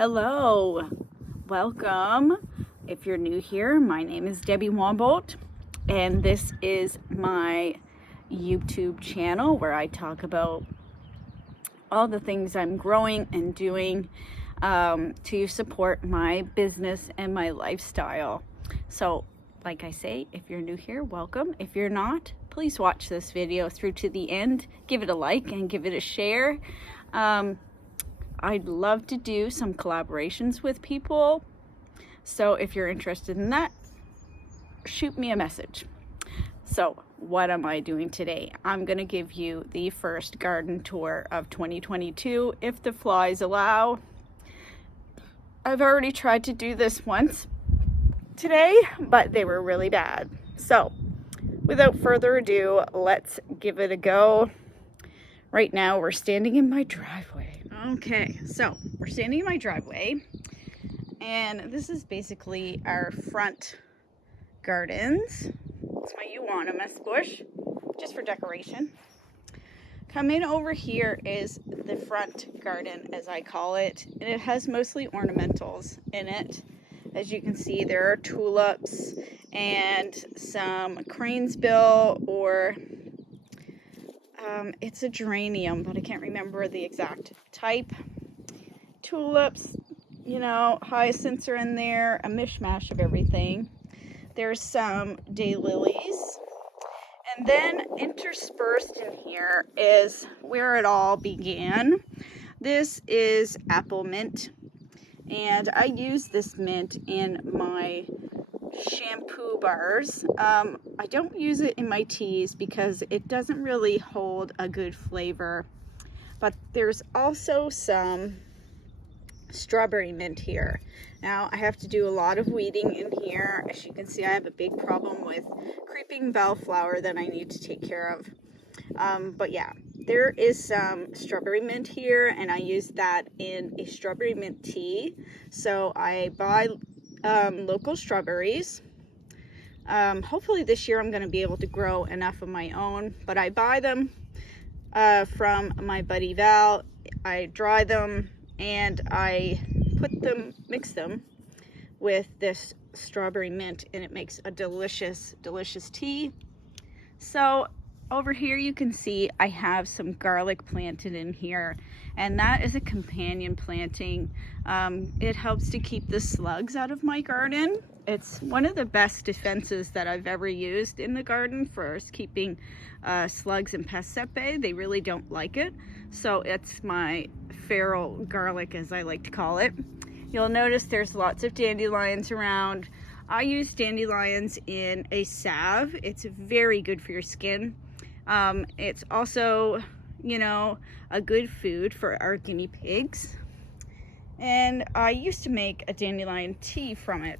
Hello, welcome. If you're new here, my name is Debbie Wombolt, and this is my YouTube channel where I talk about all the things I'm growing and doing to support my business and my lifestyle. So, like I say, if you're new here, welcome. If you're not, please watch this video through to the end. Give it a like and give it a share. I'd love to do some collaborations with people. So if you're interested in that, shoot me a message. So what am I doing today? I'm going to give you the first garden tour of 2022 if the flies allow. I've already tried to do this once today, but they were really bad. So without further ado, let's give it a go. Right now we're standing in my driveway. Okay, so we're standing in my driveway, and this is basically our front gardens. It's my euonymus bush, just for decoration. Come in over here is the front garden, as I call it, and it has mostly ornamentals in it. As you can see, there are tulips and some cranesbill, or it's a geranium, but I can't remember the exact type. Tulips, hyacinths are in there, a mishmash of everything. There's some daylilies. And then interspersed in here is where it all began. This is apple mint. And I use this mint in my shampoo bars. I don't use it in my teas because it doesn't really hold a good flavor. But there's also some strawberry mint here. Now I have to do a lot of weeding in here. As you can see, I have a big problem with creeping bellflower that I need to take care of. But yeah, there is some strawberry mint here, and I use that in a strawberry mint tea. So I buy local strawberries. Hopefully this year I'm going to be able to grow enough of my own, but I buy them from my buddy Val. I dry them and I mix them with this strawberry mint, and it makes a delicious tea. So over here you can see I have some garlic planted in here, and that is a companion planting. It helps to keep the slugs out of my garden. It's one of the best defenses that I've ever used in the garden for keeping slugs and pests at bay. They really don't like it. So it's my feral garlic, as I like to call it. You'll notice there's lots of dandelions around. I use dandelions in a salve. It's very good for your skin. It's also, a good food for our guinea pigs. And I used to make a dandelion tea from it,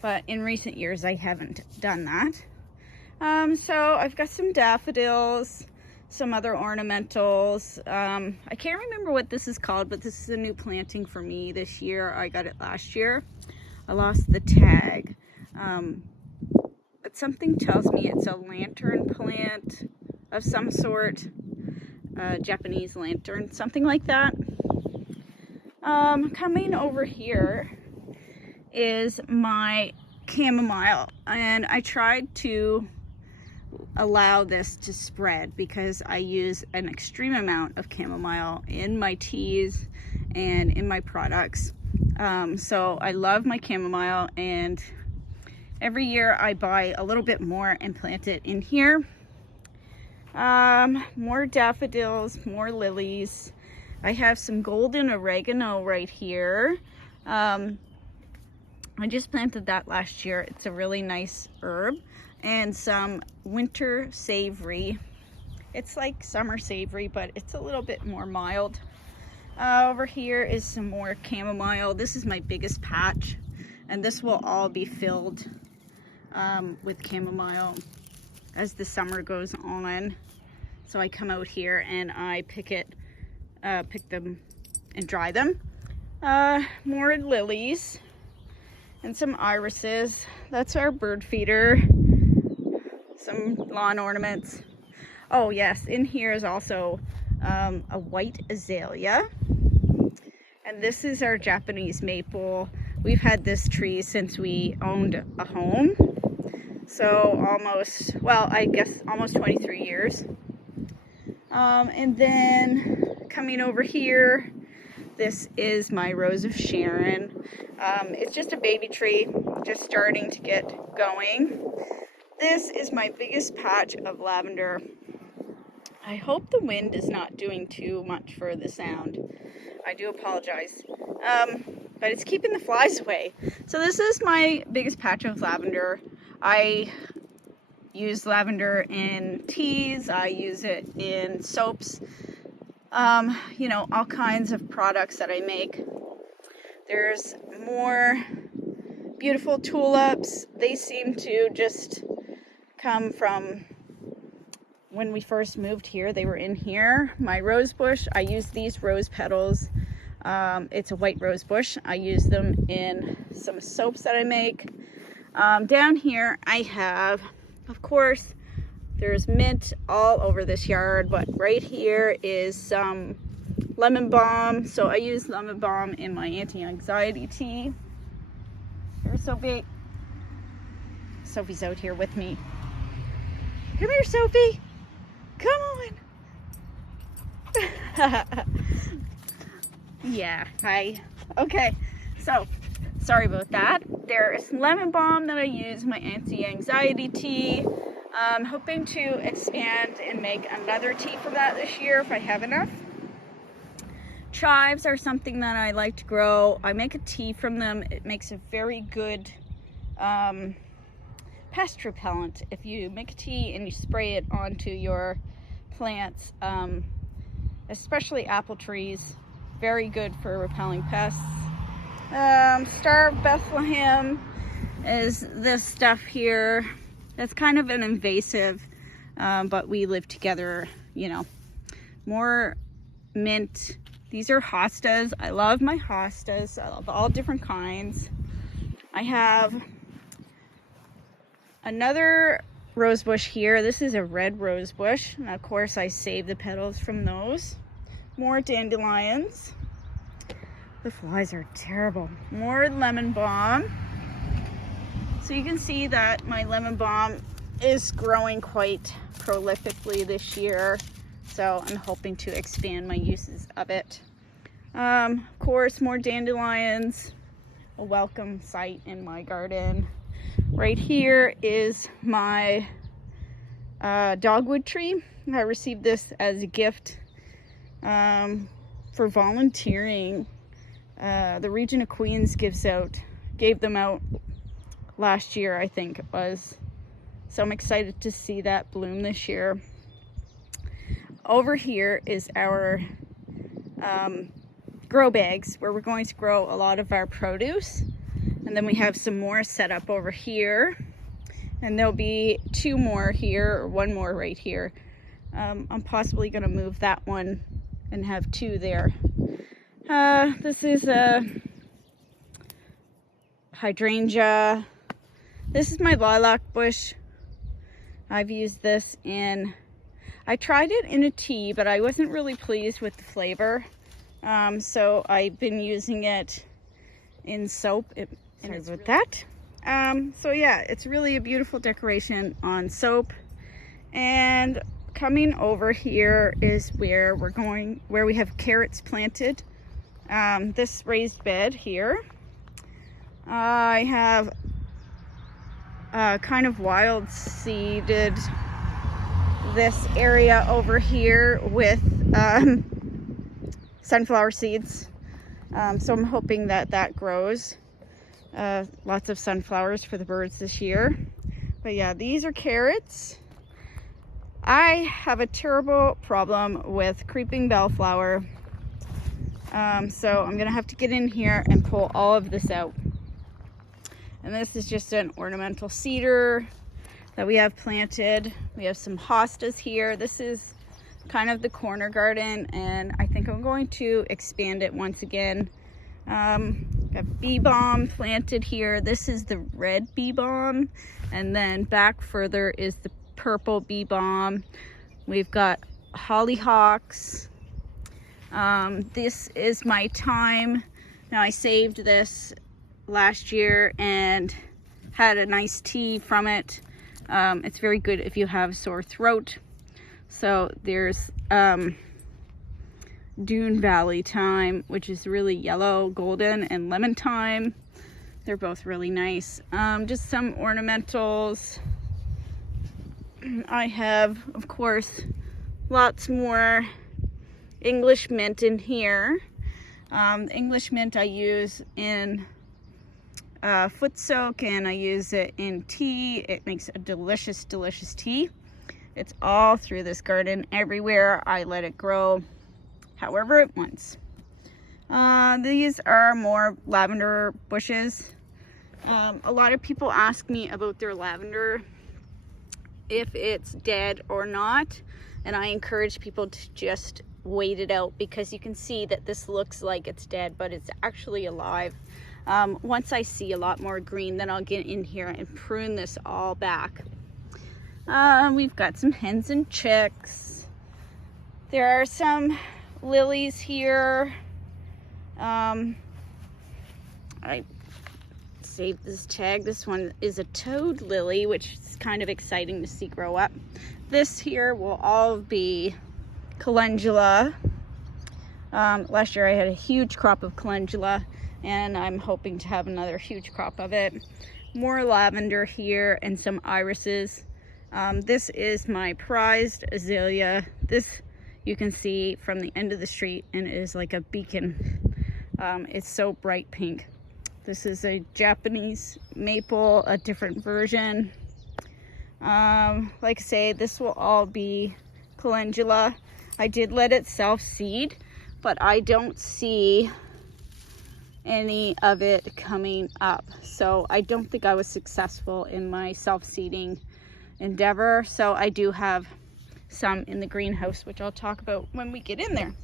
but in recent years I haven't done that. So I've got some daffodils, some other ornamentals. I can't remember what this is called, but this is a new planting for me this year. I got it last year. I lost the tag. But something tells me it's a lantern plant of some sort. Japanese lantern, something like that. Coming over here is my chamomile, and I tried to allow this to spread because I use an extreme amount of chamomile in my teas and in my products. So I love my chamomile, and every year I buy a little bit more and plant it in here. More daffodils, more lilies. I have some golden oregano right here. I just planted that last year. It's a really nice herb. And some winter savory. It's like summer savory, but it's a little bit more mild. Over here is some more chamomile. This is my biggest patch, and this will all be filled with chamomile as the summer goes on. So I come out here and I pick them and dry them. More lilies and some irises. That's our bird feeder. Some lawn ornaments. Oh yes, in here is also a white azalea. And this is our Japanese maple. We've had this tree since we owned a home. So almost, well, I guess almost 23 years. And then coming over here, this is my Rose of Sharon. It's just a baby tree, just starting to get going. This is my biggest patch of lavender. I hope the wind is not doing too much for the sound. I do apologize. But it's keeping the flies away. So this is my biggest patch of lavender. I use lavender in teas. I use it in soaps. You know, all kinds of products that I make. There's more beautiful tulips. They seem to just come from when we first moved here. They were in here. My rose bush, I use these rose petals. It's a white rose bush. I use them in some soaps that I make. Down here I have, of course, there's mint all over this yard, but right here is some lemon balm. So I use lemon balm in my anti-anxiety tea. Here's Sophie. Sophie's out here with me. Come here, Sophie. Come on. Yeah, hi. Okay, so sorry about that. There's lemon balm that I use in my anti-anxiety tea. I'm hoping to expand and make another tea from that this year if I have enough. Chives are something that I like to grow. I make a tea from them. It makes a very good pest repellent. If you make a tea and you spray it onto your plants, especially apple trees, very good for repelling pests. Star of Bethlehem is this stuff here. That's kind of an invasive, but we live together, you know. More mint. These are hostas. I love my hostas. I love all different kinds. I have another rose bush here. This is a red rose bush. And of course, I save the petals from those. More dandelions. The flies are terrible. More lemon balm. So you can see that my lemon balm is growing quite prolifically this year. So I'm hoping to expand my uses of it. Of course, more dandelions. A welcome sight in my garden. Right here is my dogwood tree. I received this as a gift for volunteering. The Region of Queens gave them out last year, I think it was. So I'm excited to see that bloom this year. Over here is our grow bags where we're going to grow a lot of our produce. And then we have some more set up over here. And there'll be two more here, or one more right here. I'm possibly going to move that one and have two there. This is a hydrangea. This is my lilac bush. I've used this I tried it in a tea, but I wasn't really pleased with the flavor. So I've been using it in soap. Sorry about that. So yeah, it's really a beautiful decoration on soap. And coming over here is where we have carrots planted. This raised bed here. I have kind of wild seeded this area over here with sunflower seeds. So I'm hoping that grows. Lots of sunflowers for the birds this year. But yeah, these are carrots. I have a terrible problem with creeping bellflower. So I'm gonna have to get in here and pull all of this out. And this is just an ornamental cedar that we have planted. We have some hostas here. This is kind of the corner garden, and I think I'm going to expand it once again. Got bee balm planted here. This is the red bee balm, and then back further is the purple bee balm. We've got hollyhocks. This is my thyme. Now I saved this last year and had a nice tea from it. It's very good if you have sore throat. So there's Dune Valley thyme, which is really yellow, golden, and lemon thyme. They're both really nice. Just some ornamentals. I have, of course, lots more English mint in here. English mint I use in foot soak, and I use it in tea. It makes a delicious, delicious tea. It's all through this garden everywhere. I let it grow however it wants. These are more lavender bushes. A lot of people ask me about their lavender, if it's dead or not, and I encourage people to just wait it out, because you can see that this looks like it's dead, but it's actually alive. Once I see a lot more green, then I'll get in here and prune this all back. We've got some hens and chicks. There are some lilies here. I saved this tag. This one is a toad lily, which is kind of exciting to see grow up. This here will all be calendula. Last year I had a huge crop of calendula, and I'm hoping to have another huge crop of it. More lavender here and some irises. This is my prized azalea. This you can see from the end of the street, and it is like a beacon. It's so bright pink. This is a Japanese maple, a different version. Like I say, this will all be calendula. I did let it self-seed, but I don't see any of it coming up. So I don't think I was successful in my self-seeding endeavor. So I do have some in the greenhouse, which I'll talk about when we get in there.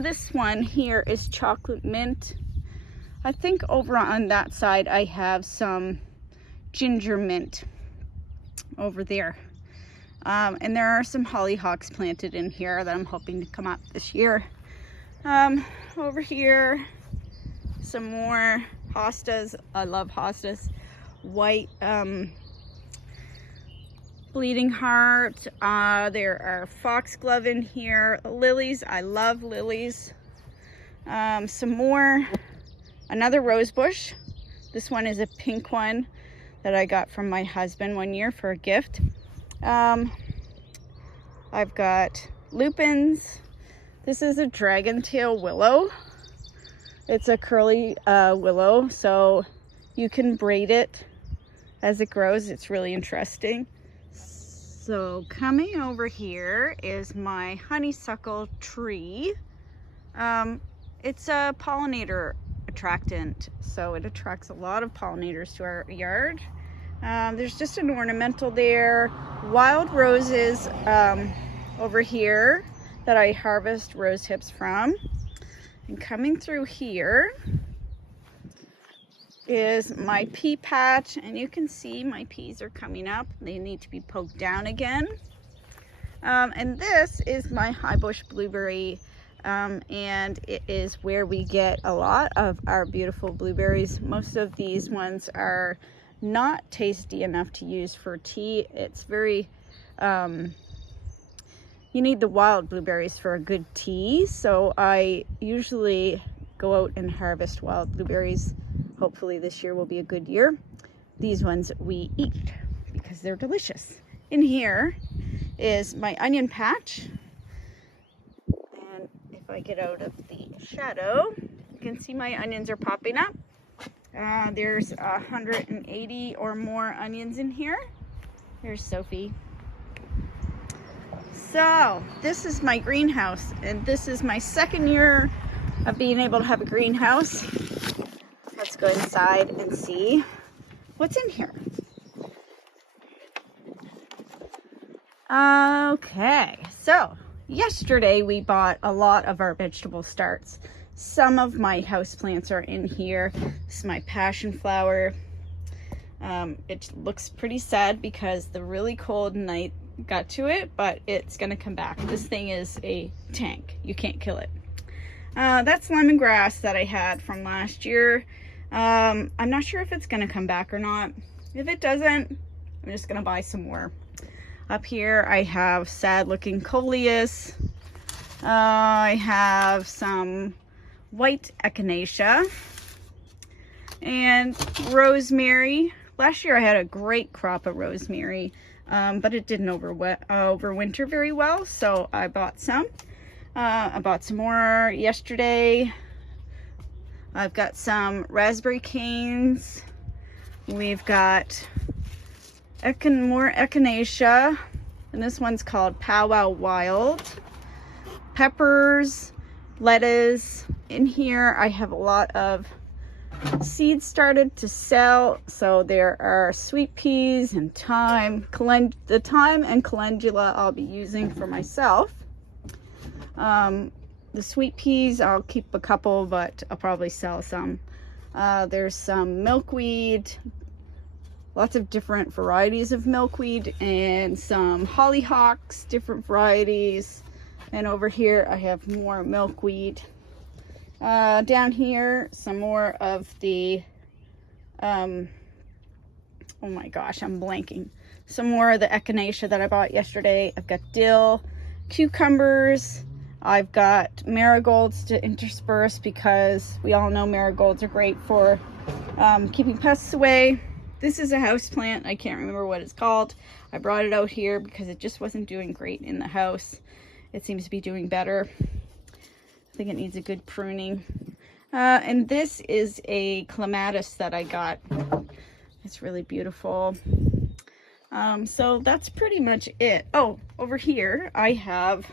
This one here is chocolate mint. I think over on that side I have some ginger mint over there. And there are some hollyhocks planted in here that I'm hoping to come up this year. Over here, some more hostas. I love hostas. White bleeding heart. There are foxglove in here. Lilies. I love lilies. Some more. Another rose bush. This one is a pink one that I got from my husband one year for a gift. I've got lupins. This is a dragon tail willow. It's a curly willow, so you can braid it as it grows. It's really interesting. So coming over here is my honeysuckle tree. It's a pollinator attractant, so it attracts a lot of pollinators to our yard. There's just an ornamental there. Wild roses over here that I harvest rose hips from. And coming through here is my pea patch, and you can see my peas are coming up. They need to be poked down again. And this is my high bush blueberry, and it is where we get a lot of our beautiful blueberries. Most of these ones are not tasty enough to use for tea. It's very you need the wild blueberries for a good tea, so I usually go out and harvest wild blueberries. Hopefully this year will be a good year. These ones we eat because they're delicious. In here is my onion patch, and if I get out of the shadow, you can see my onions are popping up. There's 180 or more onions in here. Here's Sophie. So this is my greenhouse, and this is my second year of being able to have a greenhouse. Let's go inside and see what's in here. Okay, so yesterday we bought a lot of our vegetable starts. Some of my houseplants are in here. This is my passion flower. It looks pretty sad because the really cold night got to it, but it's gonna come back. This thing is a tank. You can't kill it. That's lemongrass that I had from last year. I'm not sure if it's gonna come back or not. If it doesn't, I'm just gonna buy some more. Up here I have sad looking Coleus. I have some white echinacea and rosemary. Last year I had a great crop of rosemary, but it didn't overwinter very well, so I bought some. I bought some more yesterday. I've got some raspberry canes. We've got more echinacea, and this one's called Powwow Wild. Peppers, lettuce. In here I have a lot of seeds started to sell, so there are sweet peas and thyme. The thyme and calendula I'll be using for myself. The sweet peas I'll keep a couple, but I'll probably sell some. There's some milkweed, lots of different varieties of milkweed, and some hollyhocks, different varieties. And over here I have more milkweed. Down here, some more of the, oh my gosh, I'm blanking. Some more of the echinacea that I bought yesterday. I've got dill, cucumbers. I've got marigolds to intersperse because we all know marigolds are great for keeping pests away. This is a house plant. I can't remember what it's called. I brought it out here because it just wasn't doing great in the house. It seems to be doing better. I think it needs a good pruning. And this is a clematis that I got. It's really beautiful. So that's pretty much it. Oh, over here I have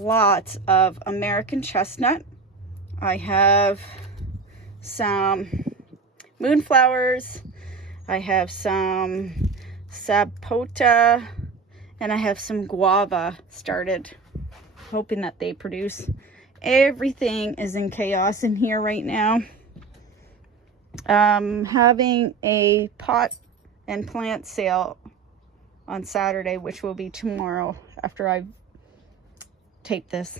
lots of American chestnut. I have some moonflowers. I have some sapota, and I have some guava started, hoping that they produce. Everything is in chaos in here right now. Having a pot and plant sale on Saturday, which will be tomorrow after I tape this.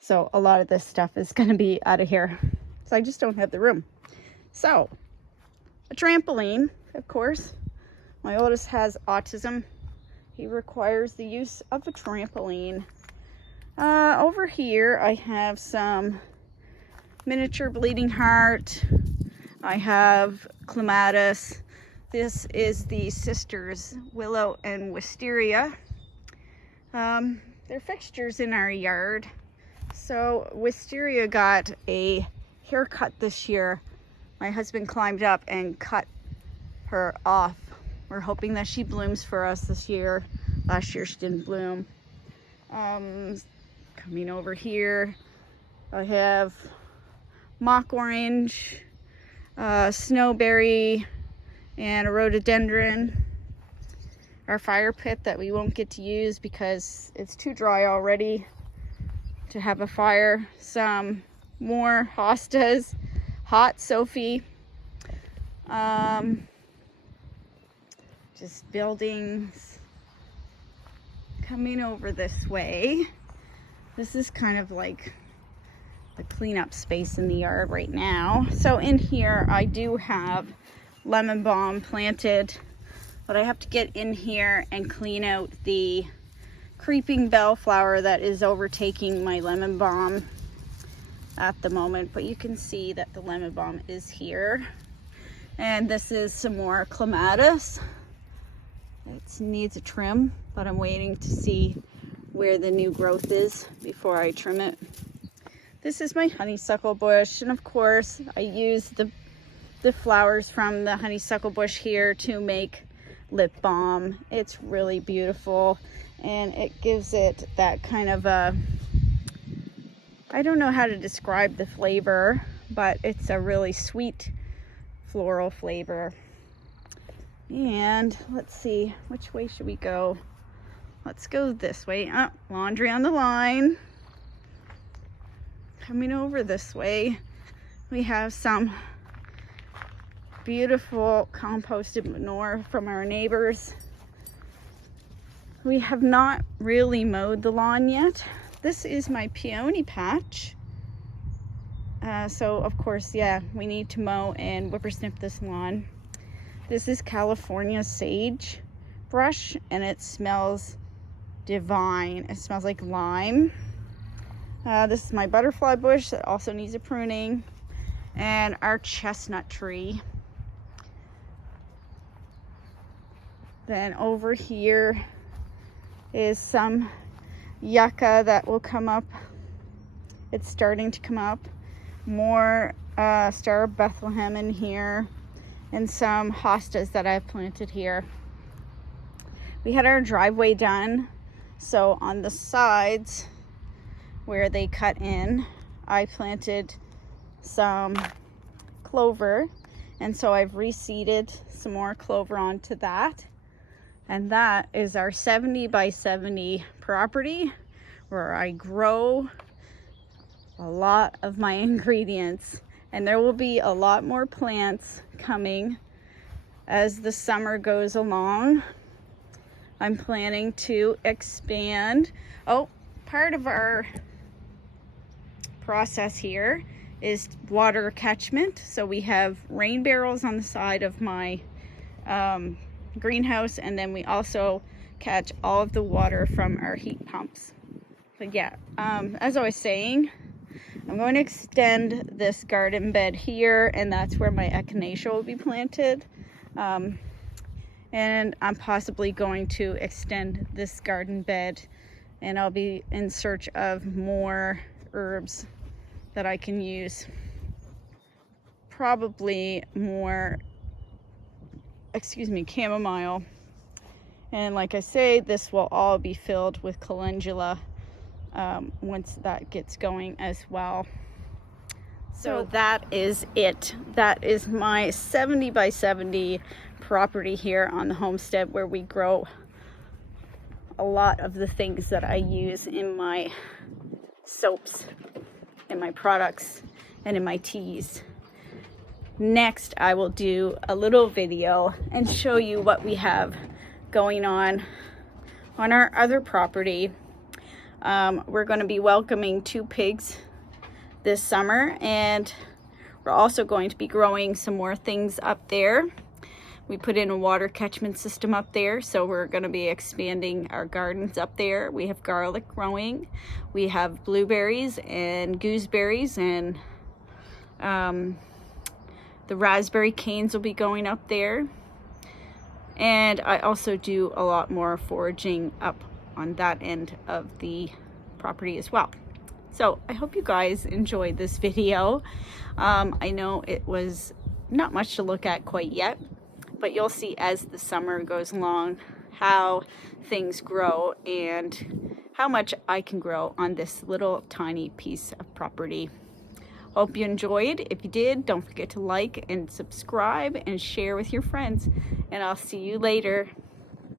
So a lot of this stuff is going to be out of here. So I just don't have the room. So a trampoline, of course. My oldest has autism. He requires the use of a trampoline. Over here I have some miniature bleeding heart. I have clematis. This is the sisters willow and wisteria. They're fixtures in our yard. So wisteria got a haircut this year. My husband climbed up and cut her off. We're hoping that she blooms for us this year. Last year she didn't bloom. Coming over here, I have mock orange, snowberry, and a rhododendron. Our fire pit that we won't get to use because it's too dry already to have a fire. Some more hostas, hot Sophie. Just buildings. Coming over this way. This is kind of like the cleanup space in the yard right now. So in here I do have lemon balm planted, but I have to get in here and clean out the creeping bellflower that is overtaking my lemon balm at the moment. But you can see that the lemon balm is here. And this is some more clematis. It needs a trim, but I'm waiting to see where the new growth is before I trim it. This is my honeysuckle bush, and of course I use the flowers from the honeysuckle bush here to make lip balm. It's really beautiful, and it gives it that kind of a, I don't know how to describe the flavor, but it's a really sweet floral flavor. And let's see, which way should we go? Let's go this way. Laundry on the line. Coming over this way, we have some beautiful composted manure from our neighbors. We have not really mowed the lawn yet. This is my peony patch. So of course, yeah, we need to mow and whippersnip this lawn. This is California sage brush, and it smells divine. It smells like lime. This is my butterfly bush that also needs a pruning, and our chestnut tree. Then over here is some yucca that will come up. It's starting to come up. More Star of Bethlehem in here, and some hostas that I've planted here. We had our driveway done, so on the sides where they cut in, I planted some clover, and so I've reseeded some more clover onto that. And that is our 70 by 70 property where I grow a lot of my ingredients, and there will be a lot more plants coming as the summer goes along. I'm planning to expand. Oh, part of our process here is water catchment. So we have rain barrels on the side of my greenhouse, and then we also catch all of the water from our heat pumps. But yeah, as I was saying, I'm going to extend this garden bed here, and that's where my echinacea will be planted. And I'm possibly going to extend this garden bed, and I'll be in search of more herbs that I can use. Probably more, chamomile. And like I say, this will all be filled with calendula once that gets going as well. So that is it. That is my 70 by 70 property here on the homestead, where we grow a lot of the things that I use in my soaps, in my products, and in my teas. Next, I will do a little video and show you what we have going on our other property. We're going to be welcoming 2 pigs this summer, and we're also going to be growing some more things up there. We put in a water catchment system up there, so we're going to be expanding our gardens up there. We have garlic growing, we have blueberries and gooseberries, and the raspberry canes will be going up there. And I also do a lot more foraging up on that end of the property as well. So I hope you guys enjoyed this video. I know it was not much to look at quite yet, but you'll see as the summer goes along how things grow and how much I can grow on this little tiny piece of property. Hope you enjoyed. If you did, don't forget to like and subscribe and share with your friends, and I'll see you later.